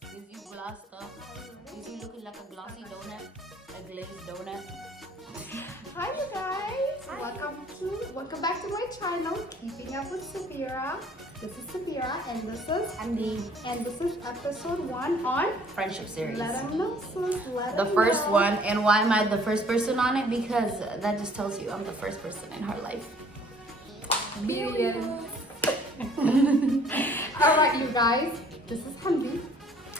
Gives you glass stuff. Gives you looking like a glossy donut, a glazed donut. Hi you guys! Welcome back to my channel, Keeping Up with Sabira. This is Sabira and this is Hamdi. And this is episode 1 on Friendship series. Let them know, sis. The first one. And why am I the first person on it? Because that just tells you I'm the first person in her life. Period. Alright, you guys. This is Hamdi.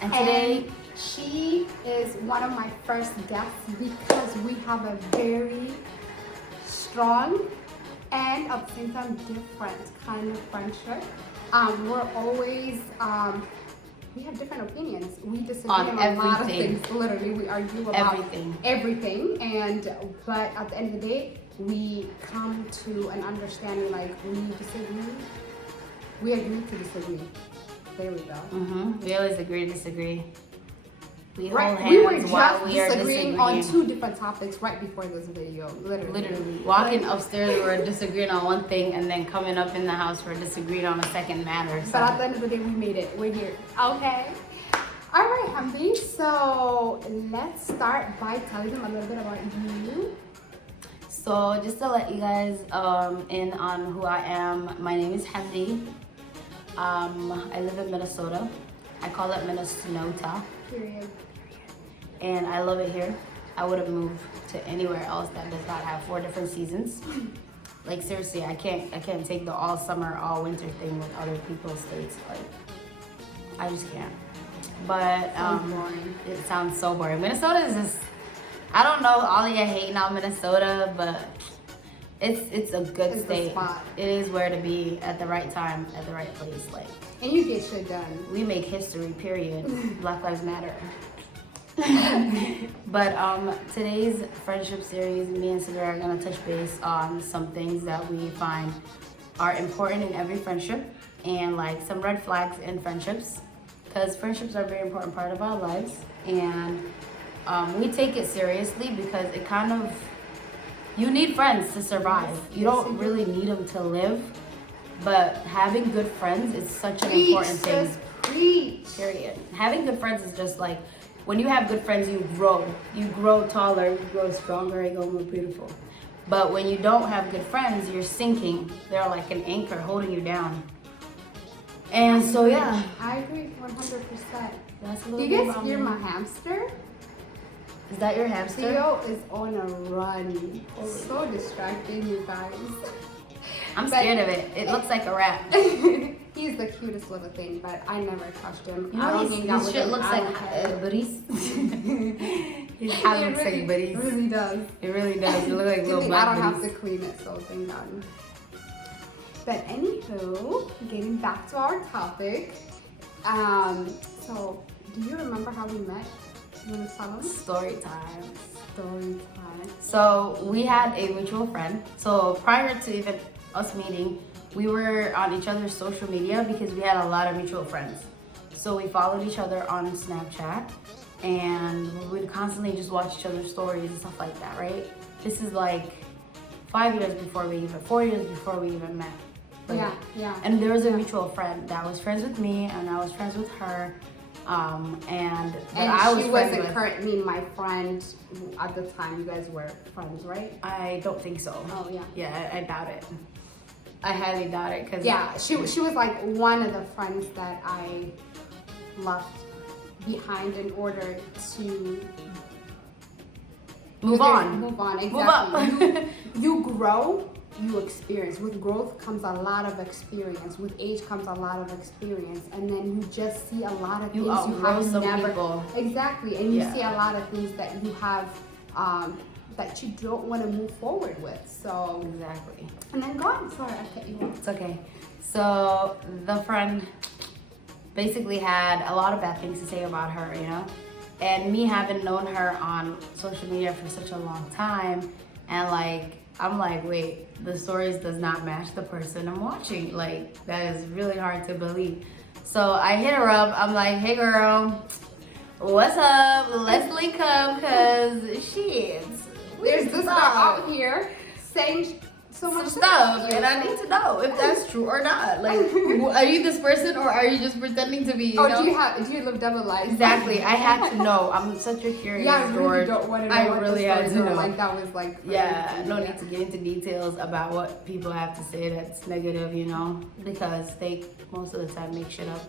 And today, she is one of my first guests because we have a very strong and at the same time different kind of friendship. We're always, we have different opinions. We disagree on a lot of things. Literally, we argue about everything. But at the end of the day, we come to an understanding like we disagree. We agree to disagree. There we go. We always agree to disagree. We hold hands we were while just we are disagreeing on 2 different topics right before this video. Literally. Walking upstairs, we were disagreeing on one thing, and then coming up in the house, we're disagreeing on a second matter. So. But at the end of the day, we made it. We're here. Okay. All right, Hamdi. So let's start by telling them a little bit about you. So just to let you guys in on who I am, my name is Hamdi. I live in Minnesota. I call it Minnesota. Period. And I love it here. I wouldn't move to anywhere else that does not have 4 different seasons. Like seriously, I can't take the all summer, all winter thing with other people's states. Like I just can't. But it sounds so boring. Minnesota is just, I don't know, all of you hating on Minnesota, but it's a good state. It is where to be at the right time, at the right place. Like, and you get shit done. We make history, period. Black Lives Matter. But today's friendship series, me and Sabira are gonna touch base on some things that we find are important in every friendship and like some red flags in friendships, because friendships are a very important part of our lives, and we take it seriously because it kind of, you need friends to survive. You don't really need them to live, but having good friends is such an important thing. Period. Having good friends is just like, when you have good friends, you grow taller, you grow stronger, you grow more beautiful. But when you don't have good friends, you're sinking. They're like an anchor holding you down. And so yeah, I agree 100%. That's a Do little you bit guys about hear me. my hamster? Is that your hamster? Theo is on a run. So distracting, you guys. I'm scared of it. It looks like a rat. He's the cutest little thing, but I never touched him. You know, his shit looks like buddies. His hat looks like buddies. It really does. It really does. It looks like little I black don't have buddies. to clean it, so thank God. But anywho, getting back to our topic. So, do you remember how we met? You want to tell them? Story time. Story time. So we had a mutual friend. So prior to even us meeting, we were on each other's social media because we had a lot of mutual friends. So we followed each other on Snapchat, and we would constantly just watch each other's stories and stuff like that, right? This is like 4 years before we even met. Like, Yeah. And there was a mutual friend that was friends with me, and I was friends with her. And I was she friends wasn't with, currently my friend at the time. You guys were friends, right? I don't think so. Oh yeah. Yeah, I doubt it. I highly doubt it, because she was like one of the friends that I left behind in order to move on. Exactly. Move up. You grow, you experience. With growth comes a lot of experience. With age comes a lot of experience, and then you just see a lot of things you have some never. people. Exactly, and you see a lot of things that you have that you don't want to move forward with. So Exactly. And then go on. Sorry, I cut you off. It's okay. So the friend basically had a lot of bad things to say about her, you know? And me having known her on social media for such a long time, and like, I'm like, wait, the stories does not match the person I'm watching. Like, that is really hard to believe. So I hit her up. I'm like, hey girl, what's up? Let's link up, cause shit. There's this girl out here saying so much stuff, and I need to know if that's true or not. Like, are you this person, or are you just pretending to be? You know? Do you live double life? Exactly. I had to know. I'm such a curious. Yeah, I really George. don't want to know. I what really the had to stories are. know. Like that was like. Yeah, no need to get into details about what people have to say that's negative, you know, because they most of the time make shit up.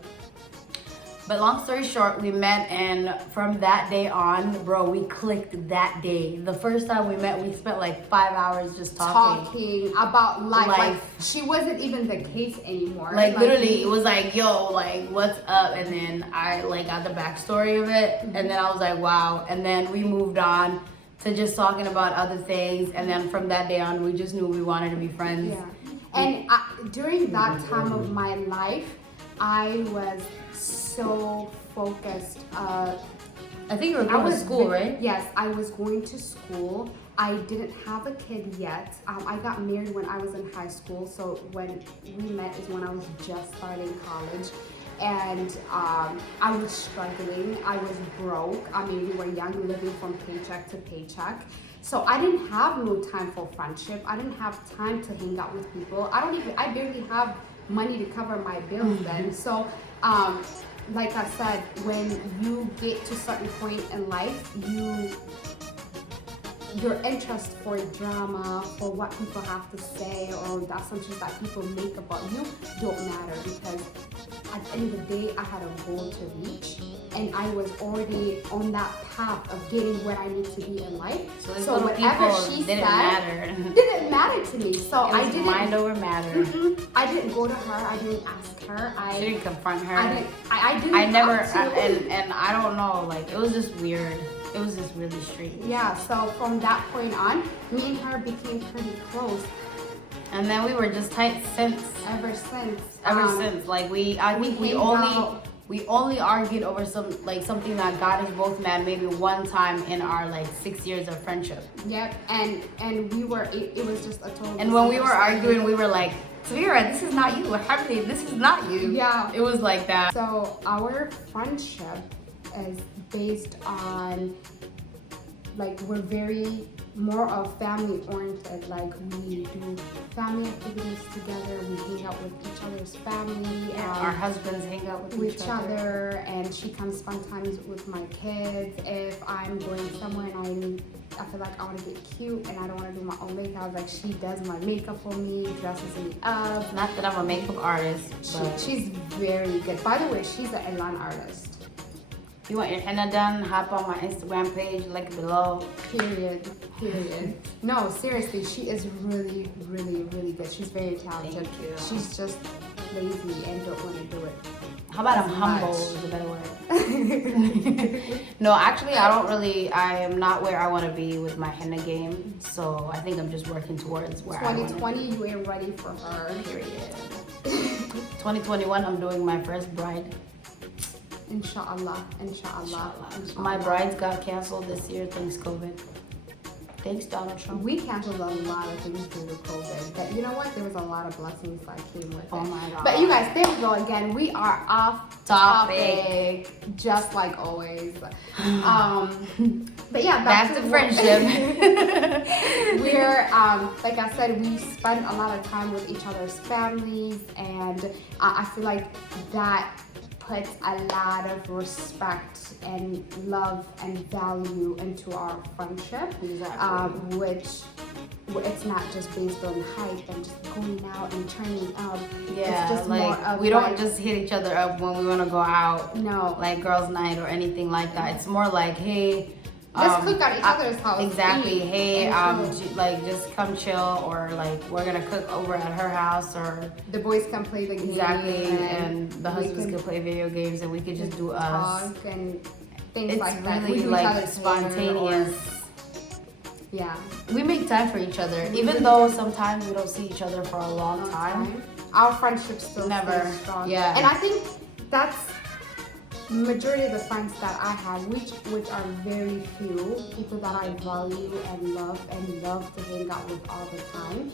But long story short, we met, and from that day on, bro, we clicked that day. The first time we met, we spent like 5 hours just talking about life. Like, Life. she wasn't even the case anymore. Like literally, it was like, yo, like, what's up? And then I like got the backstory of it, and then I was like, wow. And then we moved on to just talking about other things, and then from that day on, we just knew we wanted to be friends. Yeah. And during that time of my life, I was so focused. I think you were going to school, right? Yes, I was going to school. I didn't have a kid yet. I got married when I was in high school, so when we met is when I was just starting college. And I was struggling. I was broke. I mean, we were young, living from paycheck to paycheck. So I didn't have no time for friendship. I didn't have time to hang out with people. I barely have money to cover my bills then. So, like I said, when you get to a certain point in life, your interest for drama, for what people have to say, or the assumptions that people make about you don't matter, because at the end of the day, I had a goal to reach, and I was already on that path of getting where I need to be in life. So whatever she said didn't matter to me. So I didn't mind over matter. I didn't go to her. I didn't ask her. She didn't confront her. I never. And I don't know. Like, it was just weird. It was just really strange. Yeah. So from that point on, me and her became pretty close. And then we were just tight since. Ever since. Like I think we only argued over something that got us both mad maybe one time in our like 6 years of friendship. Yep. And we were. It was just a total. And when we were arguing, we were like, Savira, this is not you. Hamdi, this is not you. Yeah. It was like that. So our friendship is based on, like, we're very more of family oriented. Like, we do family activities together, we hang out with each other's family, our husbands hang out with each other, and she comes spend times with my kids. If I'm going somewhere and I feel like I want to get cute and I don't want to do my own makeup, like, she does my makeup for me, dresses me up. Not that I'm a makeup artist, but she's very good. By the way, she's an Elan artist. If you want your henna done, hop on my Instagram page, link below. Period. No, seriously, she is really, really, really good. She's very talented. Thank you. She's just lazy and don't want to do it. How about I'm humble is a better word. No, actually, I am not where I want to be with my henna game. So I think I'm just working towards where 2020, you ain't ready for her. Period. 2021, I'm doing my first bride. Inshallah. My brides got canceled this year thanks COVID. Thanks, Donald Trump. We canceled a lot of things due to COVID, but you know what? There was a lot of blessings that came with it. Oh my God. But you guys, there we go again. We are off topic, just like always. But yeah, back to friendship. We're, like I said, we spend a lot of time with each other's families, and I feel like that puts a lot of respect and love and value into our friendship. Exactly. Which it's not just based on hype and just going out and turning up. Yeah, it's just like, more of we don't just hit each other up when we want to go out. No, like girls' night or anything like that. It's more like, hey, let's cook at each other's house. Exactly. Hey, like, just come chill, or like we're gonna cook over at her house, or the boys can play the game. Exactly, and the husbands can play video games, and we could just do us. Talk and things it's like that. really like spontaneous. Yeah. We make time for each other, even though sometimes we don't see each other for a long time. Our friendship still never stays strong. Yeah. And I think that's majority of the friends that I have, which are very few, people that I value and love to hang out with all the time.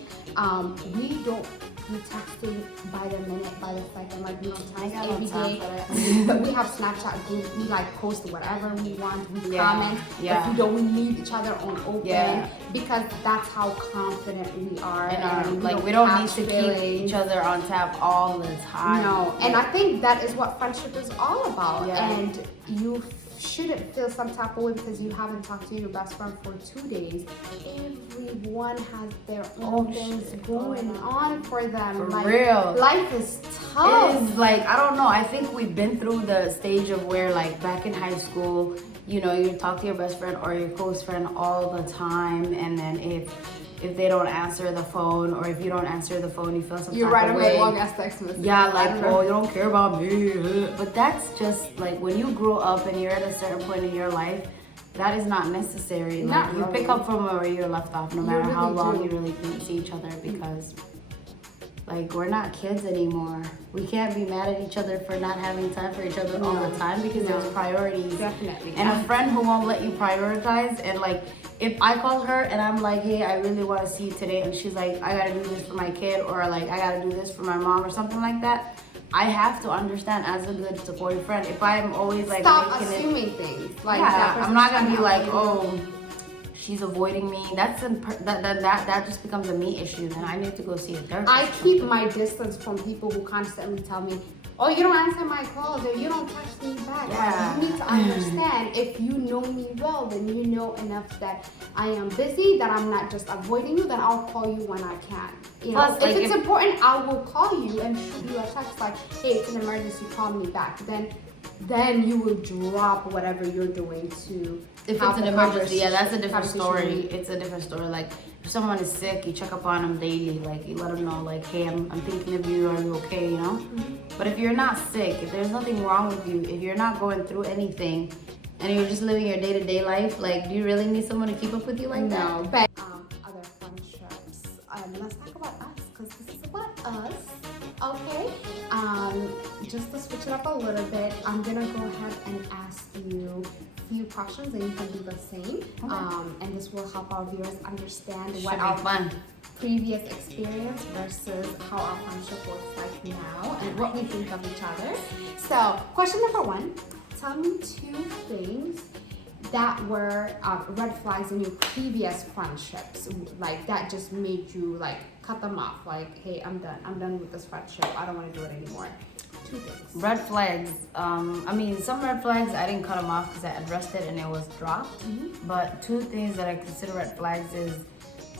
We don't do texting by the minute, by the second. Like we don't text every day. But we have Snapchat group. We like post whatever we want. We comment. If we don't, we leave each other on open because that's how confident we are. And like we don't need to keep each other on tap all the time. No, and I think that is what friendship is all about. Yeah. And you shouldn't feel some type of way because you haven't talked to your best friend for 2 days. Everyone has their own things going on for them. For like, real. Life is tough. It is like, I don't know, I think we've been through the stage of where like back in high school, you know, you talk to your best friend or your close friend all the time, and then if they don't answer the phone, or if you don't answer the phone, you feel some You're type of way. right away, long ass text message. Yeah, like, oh, you don't care about me. But that's just like when you grow up and you're at a certain point in your life, that is not necessary. Like you pick up from where you're left off, no matter how long you really didn't see each other, because like we're not kids anymore. We can't be mad at each other for not having time for each other all the time, because there's priorities. Definitely. And a friend who won't let you prioritize, and like if I call her and I'm like, hey, I really want to see you today, and she's like, I gotta do this for my kid, or like I gotta do this for my mom or something like that, I have to understand as a good supportive friend. If I'm always like stop assuming things. Like I'm not gonna be like, oh, she's avoiding me. That just becomes a me issue. Then I need to go see a therapist. I keep my distance from people who constantly tell me, oh, you don't answer my calls, or you don't text me back. Yeah. You need to understand, if you know me well, then you know enough that I am busy, that I'm not just avoiding you, then I'll call you when I can. You know, Plus, like, if it's important, I will call you and shoot you a text like, hey, it's an emergency, call me back. Then you will drop whatever you're doing to if it's an emergency, that's a different story. It's a different story. Like if someone is sick, you check up on them daily. Like you let them know, like, hey, I'm thinking of you. Are you okay? You know. But if you're not sick, if there's nothing wrong with you, if you're not going through anything, and you're just living your day-to-day life, like, do you really need someone to keep up with you like that? No, but other friendships. Let's talk about us, because this is about us. Okay. Just to switch it up a little bit, I'm gonna go ahead and ask you a few questions, and you can do the same. Okay. And this will help our viewers understand what our previous experience versus how our friendship looks like now, and what we think of each other. So, question number 1: tell me 2 things that were red flags in your previous friendships, like that just made you like cut them off, like, hey, I'm done with this friendship, I don't want to do it anymore. 2 things. Red flags. I mean, some red flags I didn't cut them off because I addressed it and it was dropped. But 2 things that I consider red flags is,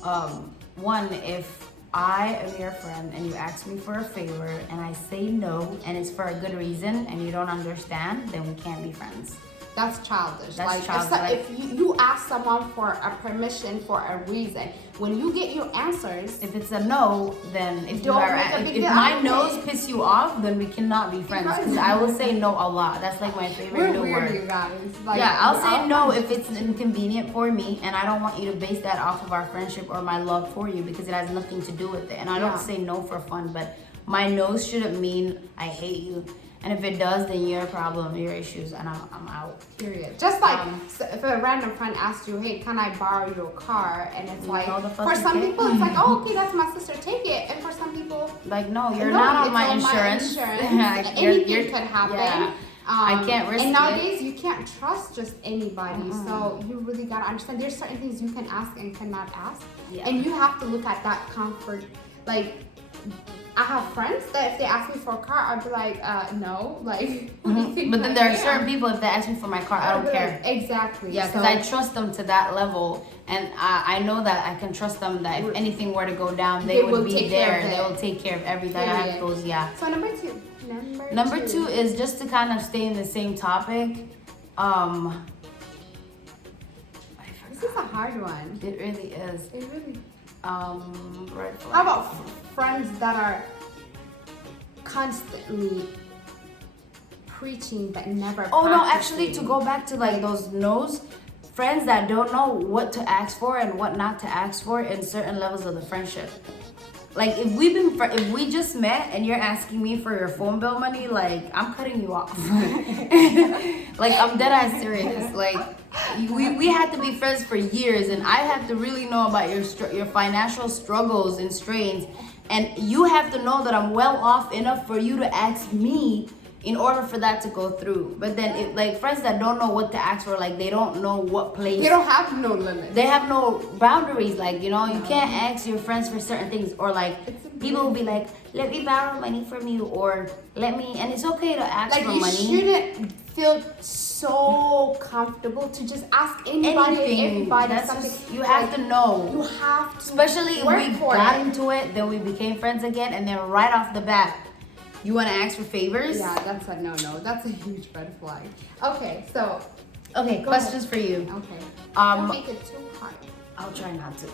1, if I am your friend and you ask me for a favor and I say no and it's for a good reason and you don't understand, then we can't be friends. That's childish. That's childish. If you ask someone for a permission for a reason, when you get your answers, if it's a no, then if my no's piss you off, then we cannot be friends. Because I will say no a lot. That's like my favorite no word. You guys. Like, yeah, I'll say no if it's inconvenient for me, and I don't want you to base that off of our friendship or my love for you, because it has nothing to do with it. And I don't say no for fun, but my no's shouldn't mean I hate you. And if it does, then your problem, your issues, and I'm out. Period. Just like if a random friend asks you, hey, can I borrow your car? And it's like, for some people, it's like, oh, okay, that's my sister, take it. And for some people, like, no, you're not on my insurance. Anything could happen. Yeah. I can't risk it. And nowadays, you can't trust just anybody. So you really gotta understand there's certain things you can ask and cannot ask. Yeah. And you have to look at that comfort. Like, I have friends that if they ask me for a car, I'd be like, no, like. But then there are certain people, if they ask me for my car, I don't care. Like, exactly. Yeah, because I trust them to that level, and I know that I can trust them that if anything were to go down, they would be there. They will take care of everything. I have those, So number 2. Number two is just to kind of stay in the same topic. This is a hard one. It really is. It really. Red flag. How about friends that are constantly preaching but never Oh no, actually, to go back to like those no's, friends that don't know what to ask for and what not to ask for in certain levels of the friendship. Like if if we just met and you're asking me for your phone bill money, like I'm cutting you off. Like I'm dead ass serious. Like we had to be friends for years, and I have to really know about your financial struggles and strains, and you have to know that I'm well off enough for you to ask me in order for that to go through. But then it, like friends that don't know what to ask for, like they don't know what place. They don't have no limits. They have no boundaries. Like, you know, you can't ask your friends for certain things, or like people will be like, let me borrow money from you, or let me, and it's okay to ask like for you money. shouldn't feel so comfortable to just ask anybody, everybody That's something. just, you have to know. You have to. Especially if work we for got it. into it, then we became friends again, and then right off the bat, you want to ask for favors? Yeah, that's a no. That's a huge red flag. Okay, so. Okay, Go questions ahead. for you. Okay. Um, Don't make it too hard. I'll try not to.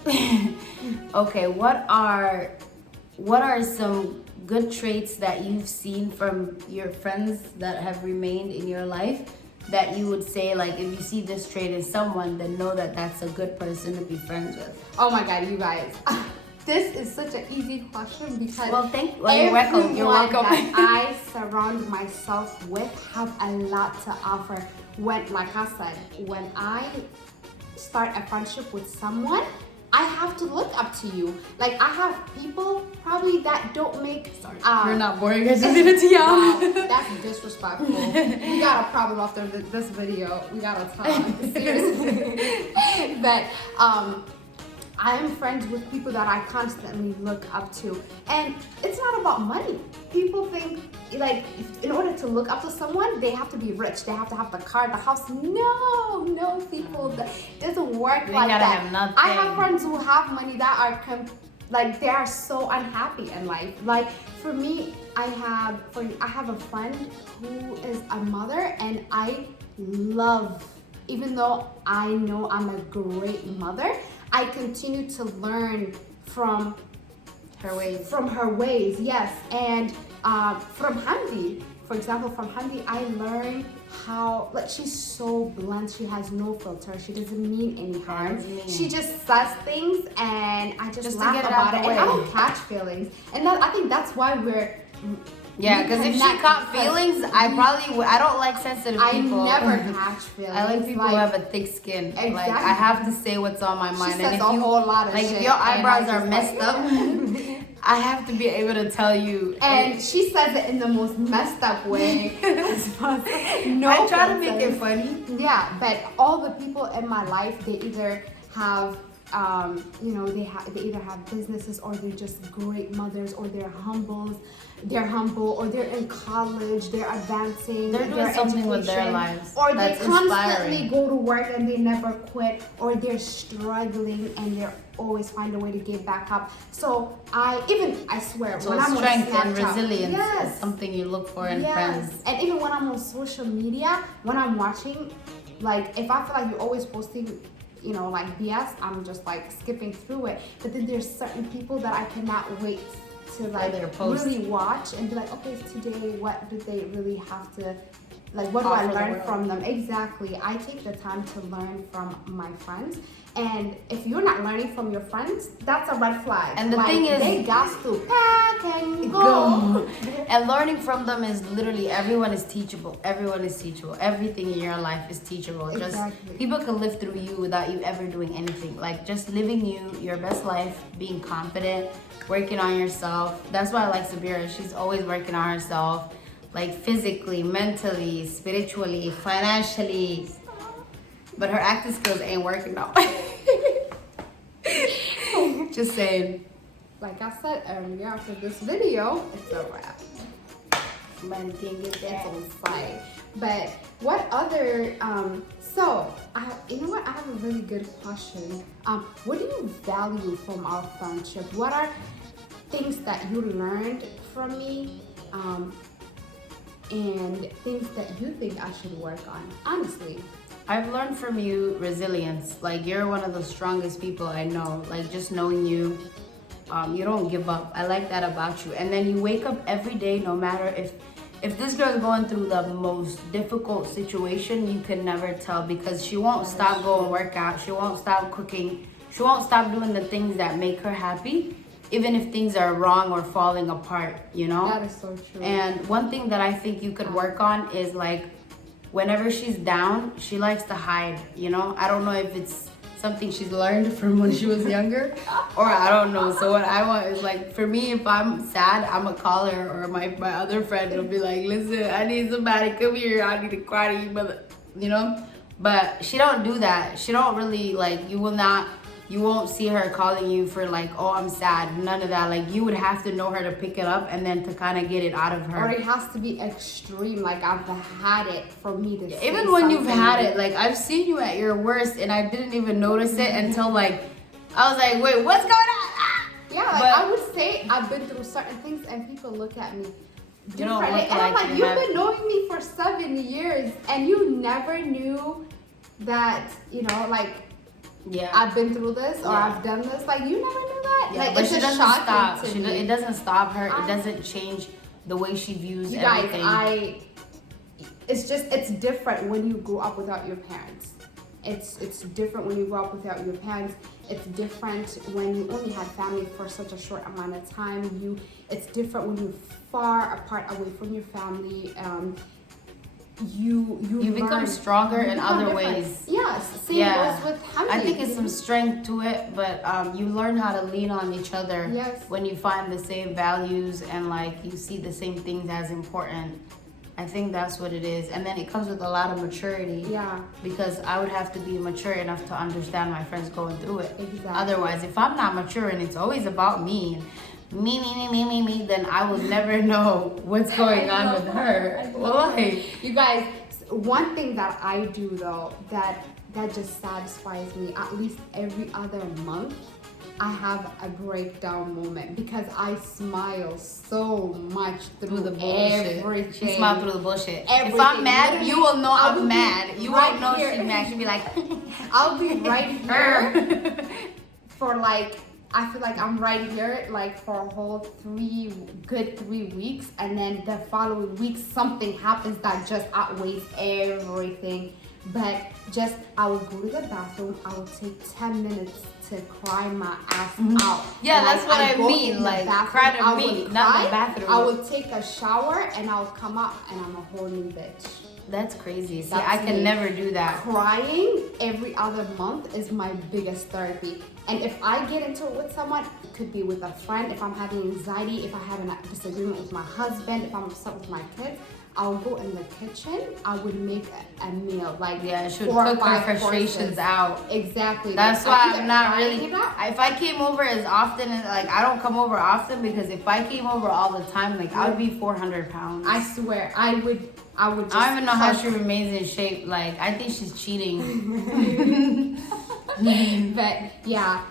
Okay, what are some good traits that you've seen from your friends that have remained in your life that you would say, like, if you see this trait in someone, then know that that's a good person to be friends with? Oh my God, you guys. This is such an easy question because You're welcome. You're welcome. that I surround myself with have a lot to offer. Like I said, when I start a friendship with someone, I have to look up to you. Like I have people probably that don't make. You're not boring. I just did it to y'all. Wow, that's disrespectful. We got a problem after this video. We gotta talk seriously. But I am friends with people that I constantly look up to, and it's not about money. People think like in order to look up to someone, they have to be rich. They have to have the car, the house. No, people, it doesn't work like gotta that. have nothing. I have friends who have money that are like they are so unhappy in life. Like for me, I have a friend who is a mother, and I love, even though I know I'm a great mother, I continue to learn from Her ways. From her ways, yes. And from Hamdi, for example, from Hamdi, I learned how, like, she's so blunt. She has no filter. She doesn't mean any harm. She just says things, and I just laugh to get about it it. And I don't catch feelings. And I think that's why we're. Yeah, because if she caught feelings, I don't like sensitive people. I never catch feelings. I like people who have a thick skin. Exactly. Like I have to say what's on my mind. She says a whole lot of shit. If your eyebrows are just messed up, I have to be able to tell you. And she says it in the most messed up way as possible. No, I try to make it funny. Yeah, but all the people in my life, they either have they either have businesses, or they're just great mothers, or they're humble, or they're in college, they're advancing, they're doing something with their lives, or they that's constantly inspiring. go to work and they never quit, or they're struggling and they're always find a way to get back up. So I swear, So when I'm on strength and Snapchat, resilience yes, is something you look for in yes. friends. And even when I'm on social media, when I'm watching, like if I feel like you're always posting, like BS, I'm just like skipping through it. But then there's certain people that I cannot wait to like really watch and be like, okay, today what do they really have to, like, what do I learn from them? Exactly. I take the time to learn from my friends. And if you're not learning from your friends, that's a red flag. And the thing is, they got to pack and go. And learning from them is literally, everyone is teachable. Everyone is teachable. Everything in your life is teachable. Exactly. Just people can live through you without you ever doing anything. Like just living your best life, being confident, working on yourself. That's why I like Sabira. She's always working on herself, like physically, mentally, spiritually, financially. But her acting skills ain't working out. Just saying. Like I said earlier, after this video, it's a wrap. It's on fire. But what other, I have a really good question. What do you value from our friendship? What are things that you learned from me, and things that you think I should work on? Honestly. I've learned from you resilience. Like you're one of the strongest people I know. Like just knowing you, you don't give up. I like that about you. And then you wake up every day, no matter if this girl's going through the most difficult situation, you can never tell, because she won't stop going work out. She won't stop cooking. She won't stop doing the things that make her happy. even if things are wrong or falling apart, you know? That is so true. And one thing that I think you could work on is like, whenever she's down, she likes to hide, you know? I don't know if it's something she's learned from when she was younger, or I don't know. So what I want is like, for me, if I'm sad, I'm gonna call her, or my other friend will be like, listen, I need somebody, come here, I need to cry to you, mother, you know? But she don't do that. She don't really, like, you won't see her calling you for like, oh, I'm sad, none of that. Like, you would have to know her to pick it up and then to kind of get it out of her. Or it has to be extreme, like I've had it for me to say even when you've something. had it, like I've seen you at your worst and I didn't even notice it until like, I was like, wait, what's going on? Ah! Yeah, like But- I would say I've been through certain things and people look at me You don't differently. look And I'm like like, you you've have- been knowing me for 7 years and you never knew that, you know, like Yeah. I've been through this or Yeah. I've done this. Like, you never knew that. Yeah, like, but it's she just doesn't shocking stop. to me. It doesn't stop her. I- It doesn't change the way she views You guys, everything. it's different when you grew up without your parents. It's different when you grow up without your parents. It's different when you only had family for such a short amount of time. It's different when you're far apart away from your family. You become learn- stronger you in become other different. ways. Yes, same Yeah. goes with Hamdi. I think it's some strength to it, but you learn how to lean on each other Yes. when you find the same values and like you see the same things as important. I think that's what it is. And then it comes with a lot of maturity. Yeah. Because I would have to be mature enough to understand my friends going through it. Exactly. Otherwise, if I'm not mature and it's always about me, and me, then I will never know what's going on with her. Why? You guys, one thing that I do though that just satisfies me, at least every other month, I have a breakdown moment because I smile so much through The bullshit. everything. She smiled through the bullshit. If Everything. I'm mad, you will know I I'm will be mad. You right won't know here. she's mad. She'll be like, I'll be right here for like, I feel like I'm right here like for a whole 3 weeks, and then the following week something happens that just outweighs everything. But just I will go to the bathroom, I will take 10 minutes to cry my ass out. Yeah, And, that's what I go mean, in the like, bathroom, cry to I me, will not the cry, bathroom. I will take a shower and I'll come out and I'm a whole new bitch. that's crazy. See, That's I can me. never do that. Crying every other month is my biggest therapy. And if I get into it with someone, it could be with a friend, if I'm having anxiety, if I have a disagreement with my husband, if I'm upset with my kids, I'll go in the kitchen, I would make a meal, like Yeah, she would 4 or cook her 5 frustrations courses. out. Exactly. That's Like, why either I'm not crying really. it out. If I came over as often as like I don't come over often, because if I came over all the time, like I would be 400 pounds. I swear, I would just I don't even know how cook. she remains in shape. Like I think she's cheating. But yeah,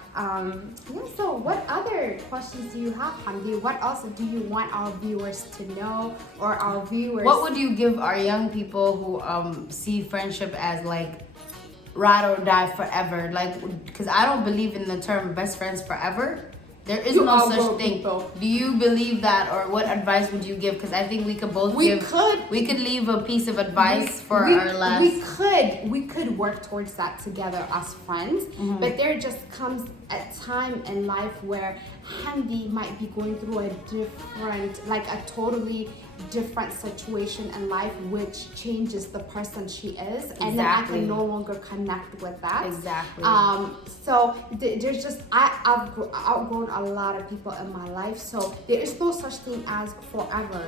so what other questions do you have, Hamdi? What else do you want our viewers to know, or our viewers? What would you give our young people who see friendship as like ride or die forever? Like, because I don't believe in the term best friends forever. There is You no all such go thing. people. Do you believe that, or what advice would you give? Because I think we could both We give. could. We could leave a piece of advice for our last. We could work towards that together as friends, but there just comes a time in life where Hamdi might be going through a totally different situation in life, which changes the person she is, and then I Exactly. can no longer connect with that. Exactly. So there's just I've outgrown a lot of people in my life, so there is no such thing as forever.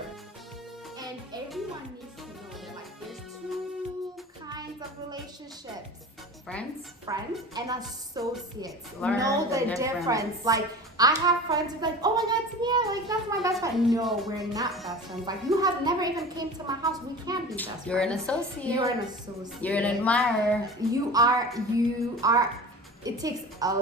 And everyone needs to know that like there's 2 kinds of relationships: Friends. friends and associates. Learn know the the difference. difference. Like I have friends who are like, oh my god, yeah, like that's my best friend. No, we're not best friends. Like you have never even came to my house. We can't be best You're an friends. associate. You're an associate. You're an admirer. You are. It takes a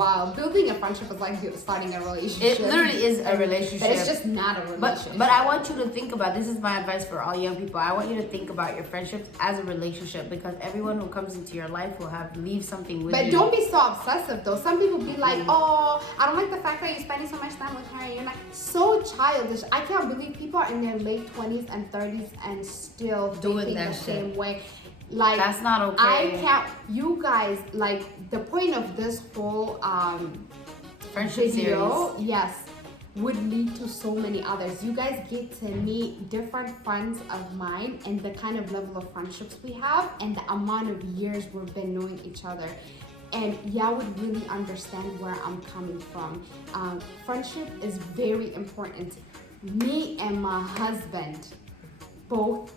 while. Building a friendship is like starting a relationship. It literally is a relationship. But it's just not a relationship. But I want you to think about, this is my advice for all young people. I want you to think about your friendships as a relationship, because everyone who comes into your life will leave something with you. But don't be so obsessive though. Some people be like, oh, I don't like the fact that you're spending so much time with her. You're like so childish. I can't believe people are in their late 20s and 30s and still Doing thinking that the shit. same way. Like That's not okay. I can't. You guys, like the point of this whole friendship video, series. yes, would lead to so many others. You guys get to meet different friends of mine and the kind of level of friendships we have and the amount of years we've been knowing each other. And y'all would really understand where I'm coming from. Friendship is very important. Me and my husband, both,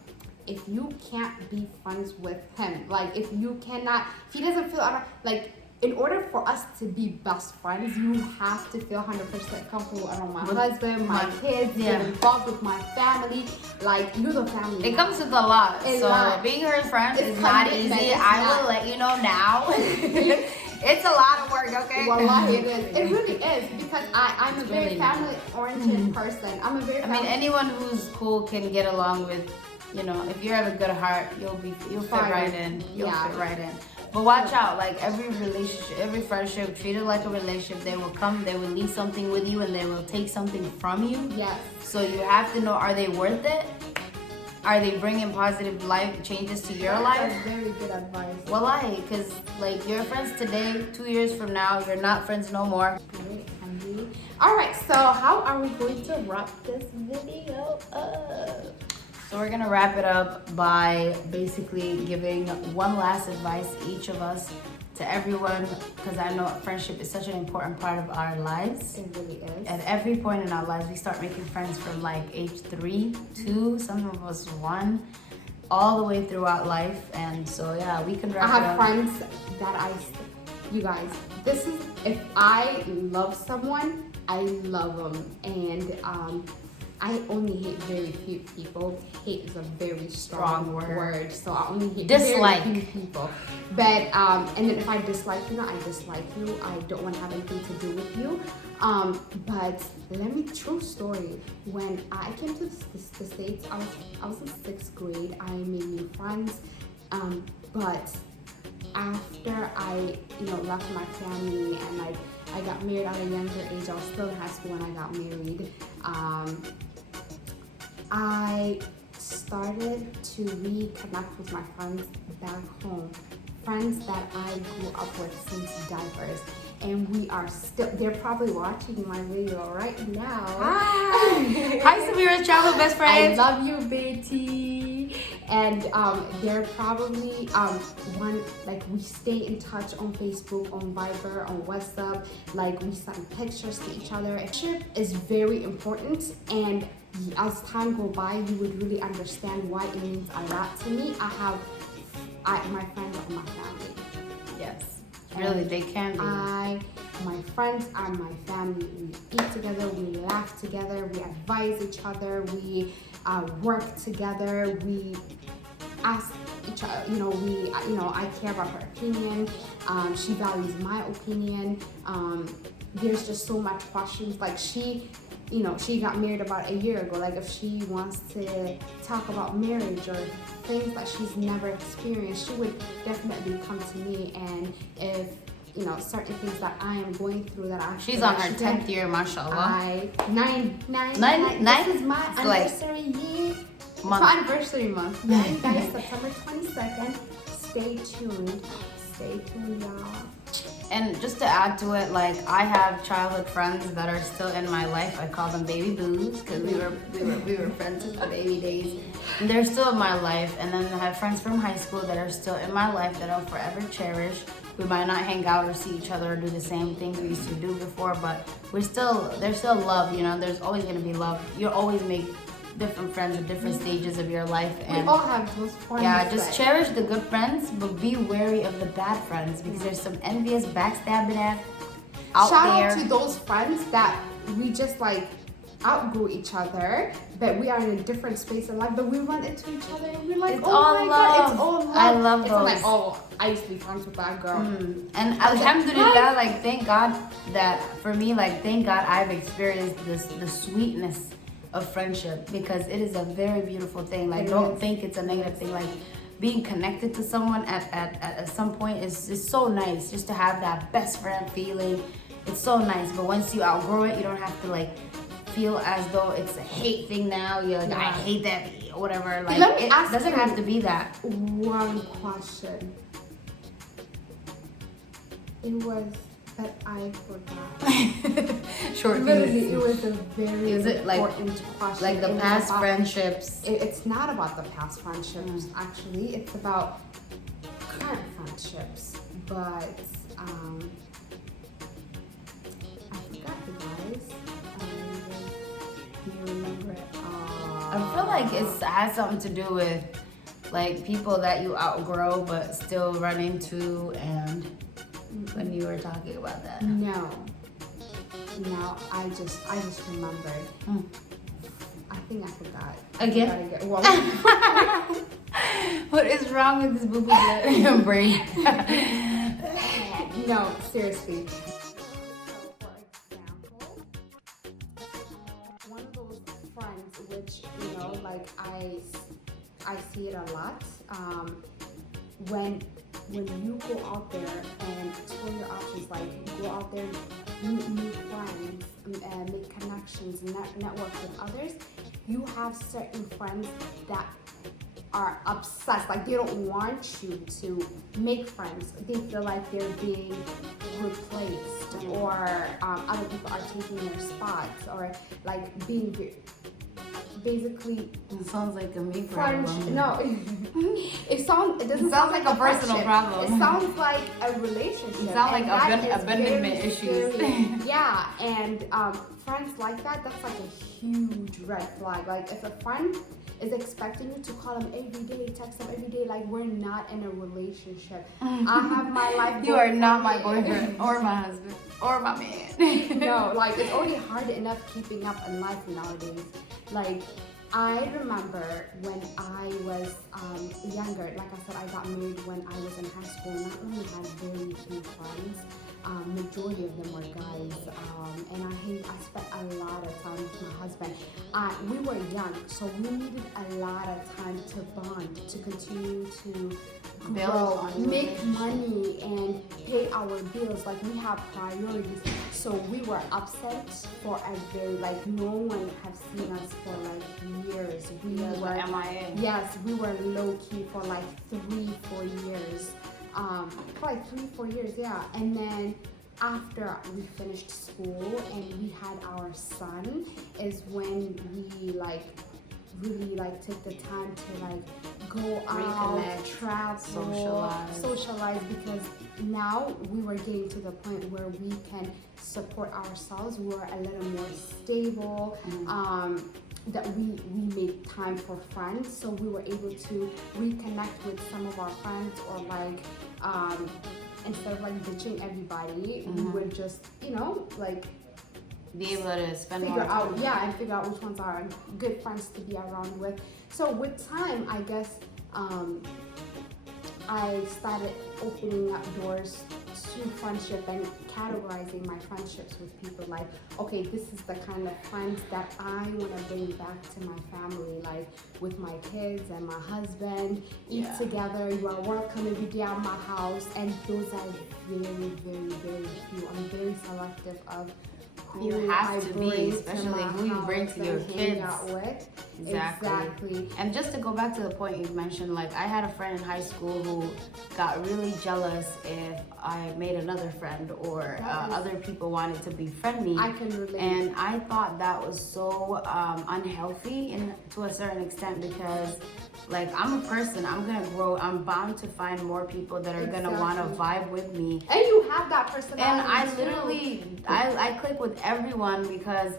if you can't be friends with him, like if he doesn't feel, like, in order for us to be best friends, you have to feel 100% comfortable around my husband, my kids, get involved with my family. Like, you're the family. It comes with a lot. Being her friend is not easy. I will let you know now. It's a lot of work, okay? Wallahi, it is. It really is, because I'm a very family-oriented person. I mean, anyone who's cool can get along with, if you have a good heart, you'll fit right in. You'll fit right in. But watch out, like every relationship, every friendship, treat it like a relationship. They will leave something with you and they will take something from you. Yes. So you have to know, are they worth it? Are they bringing positive life changes to your life? That's very good advice. Wallahi, because like you're friends today, 2 years from now, you're not friends no more. Great, Hamdi. All right, so how are we going to wrap this video up? So we're gonna wrap it up by basically giving one last advice, each of us, to everyone, because I know friendship is such an important part of our lives. It really is. At every point in our lives, we start making friends from like age 3, 2, some of us 1, all the way throughout life. And so yeah, we can wrap it up. I have friends that you guys, this is, if I love someone, I love them. And I only hate very few people. Hate is a very strong word. So I only hate very few people. But and then if I dislike you, I dislike you. I don't want to have anything to do with you. But true story. When I came to the States, I was in 6th grade. I made new friends. But after I left my family and I got married at a younger age, I was still in high school when I got married. I started to reconnect with my friends back home, friends that I grew up with since diapers, and we are still, they're probably watching my video right now. Hi! Hi, Samira's Travel Best Friends! I love you, Betty! And they're probably, we stay in touch on Facebook, on Viber, on WhatsApp, we send pictures to each other. Friendship is very important, and as time go by, you would really understand why it means a lot to me. My friends are my family. Yes, really, they can be. My friends are my family. We eat together, we laugh together, we advise each other, we work together, we ask each other, I care about her opinion, she values my opinion. There's just so much questions, she got married about a year ago. If she wants to talk about marriage or things that she's never experienced, she would definitely come to me. And if certain things that I am going through she's on her 10th year, mashallah. Nine. This is my anniversary year. It's my anniversary month. Guys, September 22nd. Stay tuned. Stay tuned, y'all. And just to add to it, I have childhood friends that are still in my life. I call them baby boos because we were friends since the baby days. And they're still in my life. And then I have friends from high school that are still in my life that I'll forever cherish. We might not hang out or see each other or do the same things we used to do before, but there's still love, There's always gonna be love. You'll always make different friends at different stages of your life, and we all have those friends. Yeah, just cherish the good friends, but be wary of the bad friends because there's some envious, backstabbing ass out there. Shout out to those friends that we just outgrew each other, but we are in a different space in life, but we run into each other and we're like, it's oh all my love. God, it's all love. I love those. It's I used to be friends with that girl. And alhamdulillah, thank God that for me, thank God I've experienced the sweetness of friendship, because it is a very beautiful thing. Don't think it's a negative thing. Being connected to someone at some point is so nice, just to have that best friend feeling. It's so nice, but once you outgrow it, you don't have to feel as though it's a hate thing now. You're I hate that, whatever. Let me ask doesn't have to be that. One question. It was But I forgot. Short Literally, fuse. it was a very Is it like important question. like the It was past about- friendships? It's not about the past friendships, actually. It's about current friendships. But I forgot, you guys. Do you remember it? I feel like it has something to do with like people that you outgrow but still run into, and when you were talking about that. No. No, I just remembered. I think I forgot. Again? Well, What is wrong with this boo-boo brain? no, seriously. For example, one of those friends, which like I see it a lot. When you go out there and explore your options, like go out there, meet new friends, make connections, network with others, you have certain friends that are obsessed, like they don't want you to make friends. They feel like they're being replaced, or other people are taking their spots, or like being basically It sounds like a me French. problem. No, it doesn't sound like a personal friendship. problem. It sounds like a relationship. It sounds like and that is abandonment very issues. scary. Yeah, and friends like that, that's like a huge red flag. Like if a friend is expecting you to call them every day, text them every day, like we're not in a relationship. I have my life. You are not my boyfriend or my husband or my man. No, like it's already hard enough keeping up in life nowadays. Like I remember when I was younger, like I said, I got married when I was in high school, and I only had very few friends. Majority of them were guys, and I spent a lot of time with my husband. We were young, so we needed a lot of time to bond, to continue to grow, make money, and pay our bills. Like we have priorities, so we were absent for a very, like no one have seen us for like years. We were MIA. Yes, we were low key for like 3-4 years. For like 3-4 years, yeah. And then after we finished school and we had our son is when we like really like took the time to like go out, reconnect, travel, socialize, because now we were getting to the point where we can support ourselves. We were a little more stable. That we made time for friends, so we were able to reconnect with some of our friends, or like instead of like ditching everybody, we would just like be able to spend figure more time. out and figure out which ones are good friends to be around with. So with time, I guess I started opening up doors to friendship and categorizing my friendships with people, like, okay, this is the kind of friends that I want to bring back to my family, like with my kids and my husband, eat together, you are welcome every day at my house. And those are very, very, very few. I'm very selective of who You have I to bring be, especially who you bring to your kids. Out with. Exactly. And just to go back to the point you mentioned, like I had a friend in high school who got really jealous if I made another friend, or other people wanted to befriend me. I can relate. And I thought that was so unhealthy to a certain extent, because like I'm a person, I'm gonna grow, I'm bound to find more people that are gonna want to vibe with me. And you have that personality. And I literally, I click with everyone, because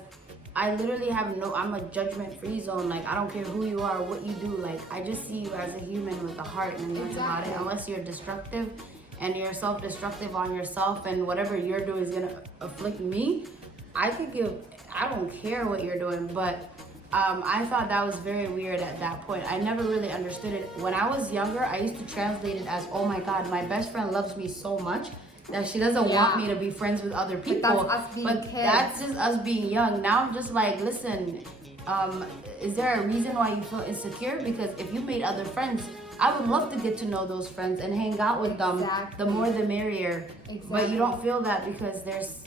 I literally I'm a judgment-free zone. Like I don't care who you are, what you do. Like I just see you as a human with a heart, and that's about it. Unless you're destructive and you're self-destructive on yourself, and whatever you're doing is gonna afflict me, I don't care what you're doing. But I thought that was very weird at that point. I never really understood it. When I was younger, I used to translate it as, oh my God, my best friend loves me so much that she doesn't want me to be friends with other people. But that's just us being young. Now I'm just like, listen, is there a reason why you feel insecure? Because if you made other friends, I would love to get to know those friends and hang out with them. The more the merrier. But you don't feel that, because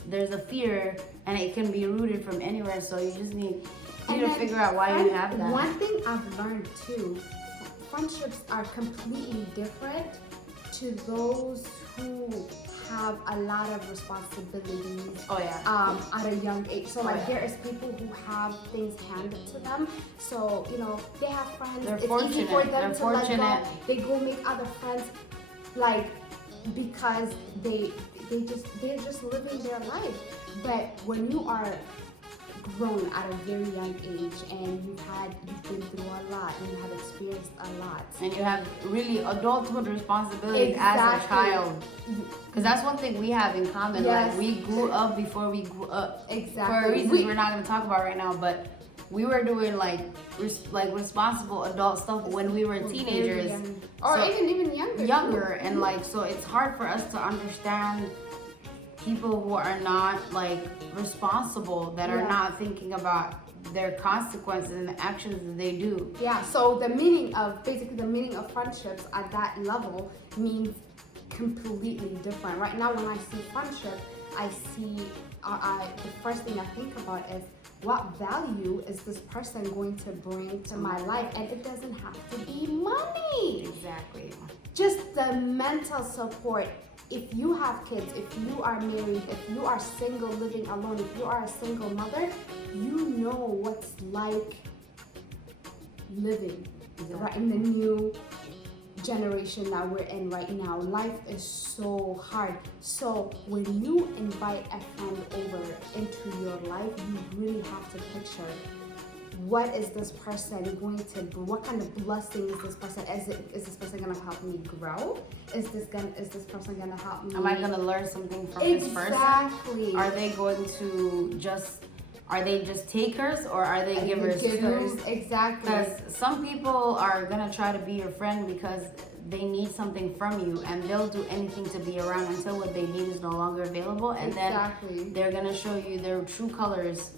there's a fear, and it can be rooted from anywhere. So you just need to figure out why you have that. One thing I've learned too, friendships are completely different to those who have a lot of responsibilities Oh yeah. at a young age. So like yeah. there is people who have things handed to them. So they have friends. They're it's fortunate. easy for them They're to fortunate. let go. They go make other friends, like because they're just living their life. But when you are grown at a very young age and you've been through a lot and you have experienced a lot and you have really adulthood responsibilities Exactly. as a child, because that's one thing we have in common. Yes. Like we grew up before we grew up, Exactly. for reasons we're not going to talk about right now, but we were doing like responsible adult stuff when we were teenagers, or so, even younger and like, so it's hard for us to understand people who are not like responsible, that are Yeah. not thinking about their consequences and the actions that they do. Yeah, so the meaning of friendships at that level means completely different. Right now, when I see friendship, I see the first thing I think about is what value is this person going to bring to my life, and it doesn't have to be money. Exactly. Just the mental support. If you have kids, if you are married, if you are single living alone, if you are a single mother, you know what's like living right in the new generation that we're in right now. Life is so hard. So when you invite a friend over into your life, you really have to picture, what is this person going to do? What kind of blessing is this person? Is this person gonna help me grow? Is this person gonna help me? Am I gonna learn something from this person? Exactly. Are they going to are they just takers, or are they givers too? Exactly. Because some people are gonna try to be your friend because they need something from you, and they'll do anything to be around until what they need is no longer available, and Exactly. then they're gonna show you their true colors.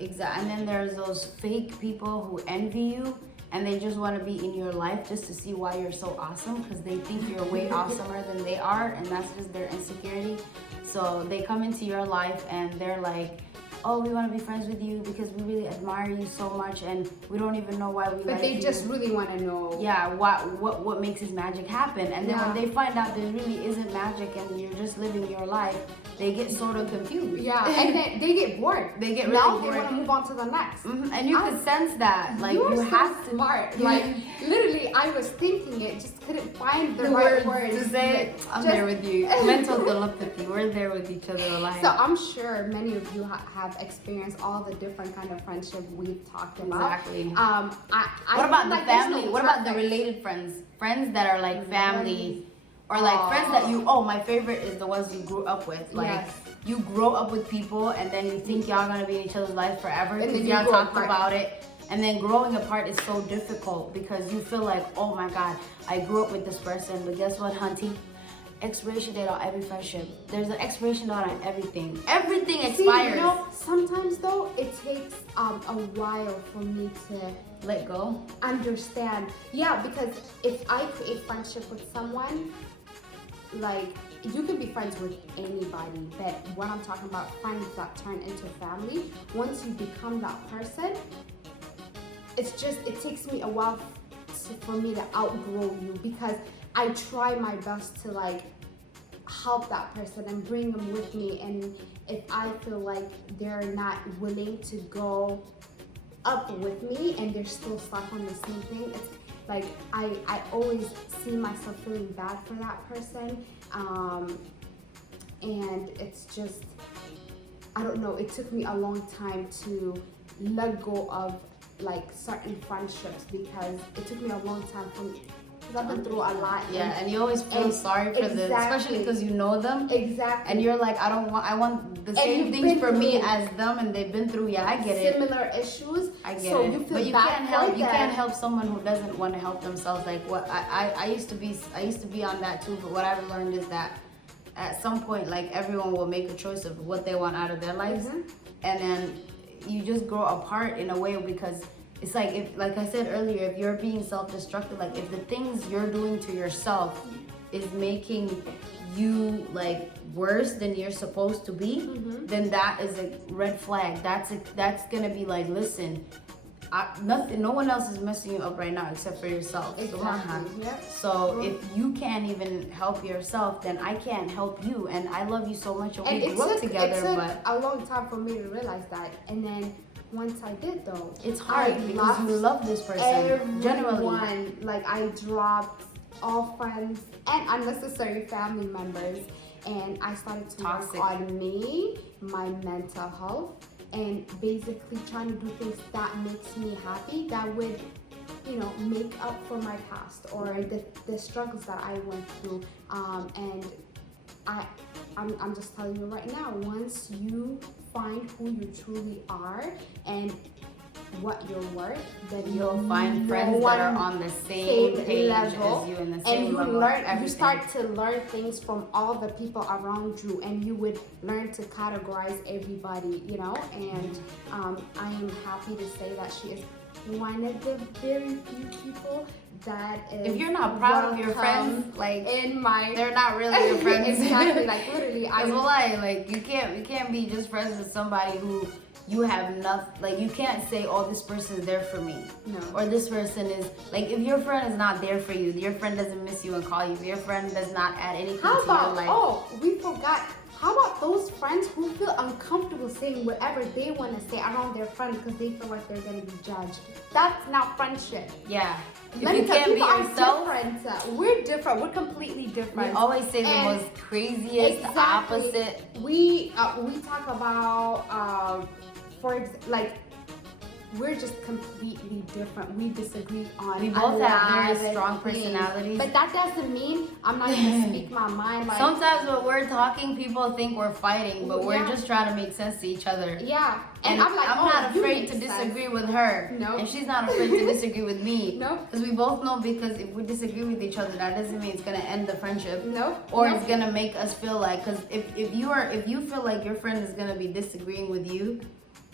And then there's those fake people who envy you, and they just want to be in your life just to see why you're so awesome, because they think you're way awesomer than they are, and that's just their insecurity. So they come into your life and they're like, oh, we want to be friends with you because we really admire you so much, and we don't even know why we like you. But they just really want to know. Yeah, what makes this magic happen. And then when Yeah. they find out there really isn't magic and you're just living your life, they get sort of confused. Yeah, and then they get bored. They get now really they bored. want to move on to the next. And you can sense that. Like, You're you so have to. smart. Like literally, I was thinking it, just couldn't find the right words to say it. I'm there with you. Mental telepathy. We're there with each other alive. So I'm sure many of you have experienced all the different kind of friendship we've talked about. Exactly. What about the family? What about the related friends? Friends that are like family, or like friends that you. Oh, my favorite is the ones you grew up with. Like, Yes. you grow up with people, and then you think y'all gonna be in each other's life forever And then because you y'all grow talked apart. about it. And then growing apart is so difficult because you feel like, oh my God, I grew up with this person, but guess what, Hunty? Expiration date on every friendship. There's an expiration date on everything. Everything expires. See, sometimes though it takes a while for me to Let go. understand. Yeah, because if I create friendship with someone, like you can be friends with anybody, but when I'm talking about friends that turn into family, once you become that person, it takes me a while for me to outgrow you, because I try my best to like help that person and bring them with me, and if I feel like they're not willing to go up with me and they're still stuck on the same thing, it's like I always see myself feeling bad for that person, and it's just, I don't know, it took me a long time to let go of like certain friendships, because it took me a long time because I've been through a lot. Yeah, and you always feel sorry for them, especially because you know them. Exactly. And you're like, I want the same you've things been for me through as them, and they've been through. Yeah, I get it. Similar issues. I get so it. You feel but you bad can't for help. them. You can't help someone who doesn't want to help themselves. Like what I used to be on that too. But what I've learned is that at some point, like everyone will make a choice of what they want out of their lives, and then you just grow apart in a way, because it's like, if, like I said earlier, if you're being self-destructive, like if the things you're doing to yourself is making you like worse than you're supposed to be, then that is a red flag. That's gonna be like, listen, no one else is messing you up right now except for yourself. Exactly. Yep. So if you can't even help yourself, then I can't help you. And I love you so much, and we grew up together. It took but a long time for me to realize that, and then once I did though, it's hard because you love this person. Genuinely, like I dropped all friends and unnecessary family members, and I started to work on me, my mental health, and basically trying to do things that makes me happy, that would, you know, make up for my past or the struggles that I went through. And I'm just telling you right now, once you find who you truly are and what you're worth, then you'll find friends that are on the same page level as you, in the same and level. You start to learn things from all the people around you, and you would learn to categorize everybody, you know. And I am happy to say that she is one of the very few people that is, if you're not proud of your friends, like they're not really your friends. Exactly, like literally, like you can't be just friends with somebody who you have nothing, like you can't say, oh, this person is there for me. No. Or this person is, like, if your friend is not there for you, your friend doesn't miss you and call you, if your friend does not add anything to your life. Oh, we forgot. How about those friends who feel uncomfortable saying whatever they want to say around their friend because they feel like they're going to be judged? That's not friendship. Yeah. Let me tell you, people are different. We're different. We're completely different. We always say the most craziest, opposite. We talk about like we're just completely different. We disagree on. We both have very strong personalities. But that doesn't mean I'm not gonna speak my mind. Like, sometimes when we're talking, people think we're fighting, but we're just trying to make sense to each other. Yeah. And I'm like, I'm not afraid to disagree with her. No. And she's not afraid to disagree with me. No. Because we both know, because if we disagree with each other, that doesn't mean it's gonna end the friendship. No. Or it's gonna make us feel like, because if you feel like your friend is gonna be disagreeing with you,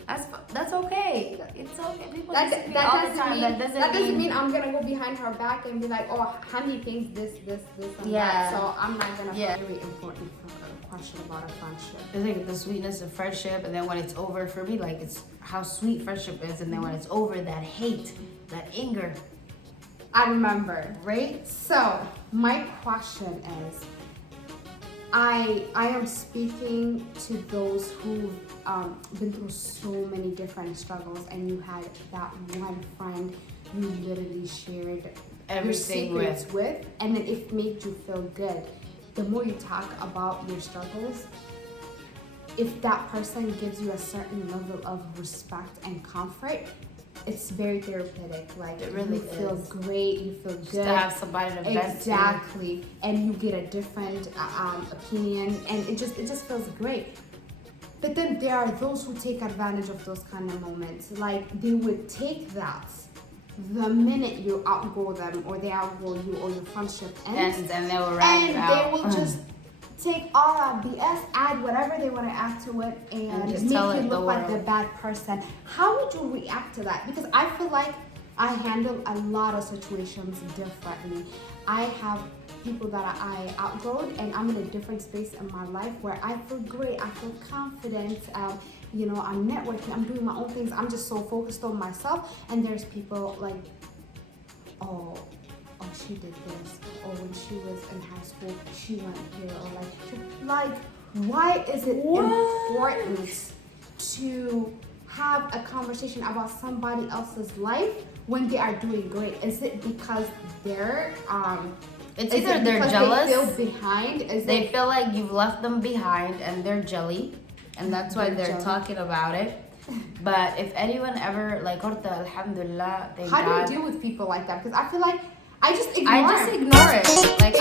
that's okay. It's okay. People disagree all the time. That doesn't mean I'm gonna go behind her back and be like, oh, Hamdi thinks this, and that. So I'm not gonna. Very important question about a friendship. It's like the sweetness of friendship, and then when it's over, for me, like, it's how sweet friendship is, and then when it's over, that hate, that anger. I remember. Right? So my question is, I am speaking to those who've been through so many different struggles, and you had that one friend you literally shared everything your secrets with, and then it made you feel good. The more you talk about your struggles, if that person gives you a certain level of respect and comfort, it's very therapeutic. Like, it really feel great, you feel just good to have somebody to vent exactly, and you get a different opinion, and it just feels great. But then there are those who take advantage of those kind of moments. Like, they would take that the minute you outgrow them, or they outgrow you, or your friendship ends, and they will rag you out. They will just take all that BS, add whatever they want to add to it, and just make tell you it look like the bad person. How would you react to that? Because I feel like I handle a lot of situations differently. I have people that I outgrown, and I'm in a different space in my life where I feel great, I feel confident, you know, I'm networking, I'm doing my own things, I'm just so focused on myself. And there's people like, oh, she did this, or when she was in high school, she went here, or like, why is it important to have a conversation about somebody else's life when they are doing great? Is it because they're it's either they're jealous, they feel behind, they feel like you've left them behind, and they're jelly, and that's why they're talking about it. But if anyone ever, like, alhamdulillah, how do you deal with people like that? Because I feel like I just ignore it. Like,